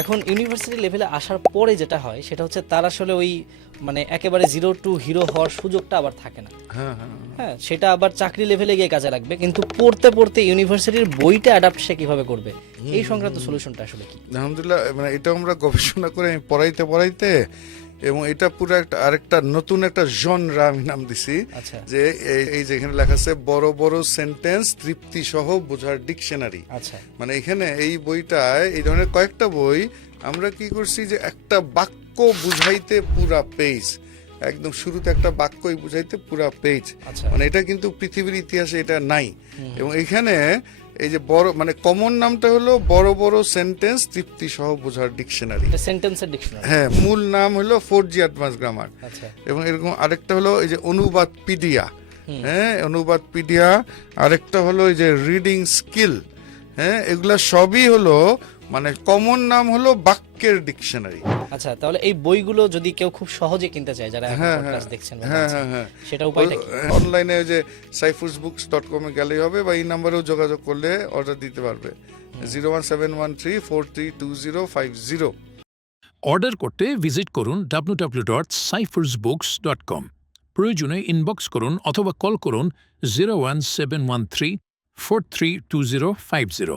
এখন ইউনিভার্সিটি লেভেলে আসার পরে যেটা হয় সেটা হচ্ছে তার আসলে ওই মানে একেবারে জিরো টু হিরো হওয়ার সুযোগটা আবার থাকে না। হ্যাঁ হ্যাঁ হ্যাঁ, সেটা আবার চাকরি লেভেলে গিয়ে কাজে লাগবে, কিন্তু পড়তে পড়তে ইউনিভার্সিটির বইটা অ্যাডাপ্ট সে কিভাবে করবে, এই সংক্রান্ত সলিউশনটা আসলে কি? আলহামদুলিল্লাহ, মানে এটা আমরা গবেষণা করে আমি পড়াইতে পড়াইতে এবং এটা পুরো একটা আরেকটা নতুন একটা জনরা আমি নাম দিছি, আচ্ছা যে এই যেখানে লেখা আছে বড় বড় সেন্টেন্স তৃপ্তি সহ বোঝার ডিকশনারি। আচ্ছা মানে এখানে এই বইটায় এই ধরনের কয়েকটা বই আমরা কি করছি যে একটা বাক্য বুঝাইতে পুরা পেজ, একদম শুরুতে একটা বাক্যই বুঝাইতে পুরা পেজ। আচ্ছা মানে এটা কিন্তু পৃথিবীর ইতিহাসে এটা নাই। এবং এখানে এই যে বড় মানে কমন নামটা হলো বড় বড় সেন্টেন্স তৃপ্তি সহ বোঝার ডিকশনারি। এটা সেন্টেন্সের ডিকশনারি। হ্যাঁ, মূল নাম হলো 4G অ্যাডভান্স গ্রামার। আচ্ছা এবং এরকম আরেকটা হলো এই যে অনুবাদপিডিয়া। হ্যাঁ, অনুবাদপিডিয়া। আরেকটা হলো এই যে রিডিং স্কিল। হ্যাঁ, এগুলা সবই হলো মানে কমন নাম হলো বাক্যের ডিকশনারি। আচ্ছা, তাহলে এই বইগুলো যদি কেউ খুব সহজে কিনতে চায়, যারা এখন হ্যাঁ, পডকাস্ট দেখছেন বা হ্যাঁ, জানছেন, হ্যাঁ, হ্যাঁ। সেটা উপায়টা কি? অনলাইনে ওই যে cyphersbooks.com এ গেলেই হবে, বা এই নাম্বারেও যোগাযোগ করলে অর্ডার দিতে পারবে। 01713432050। অর্ডার করতে ভিজিট করুন www.cyphersbooks.com। প্রয়োজনে ইনবক্স করুন অথবা কল করুন 01713 432050।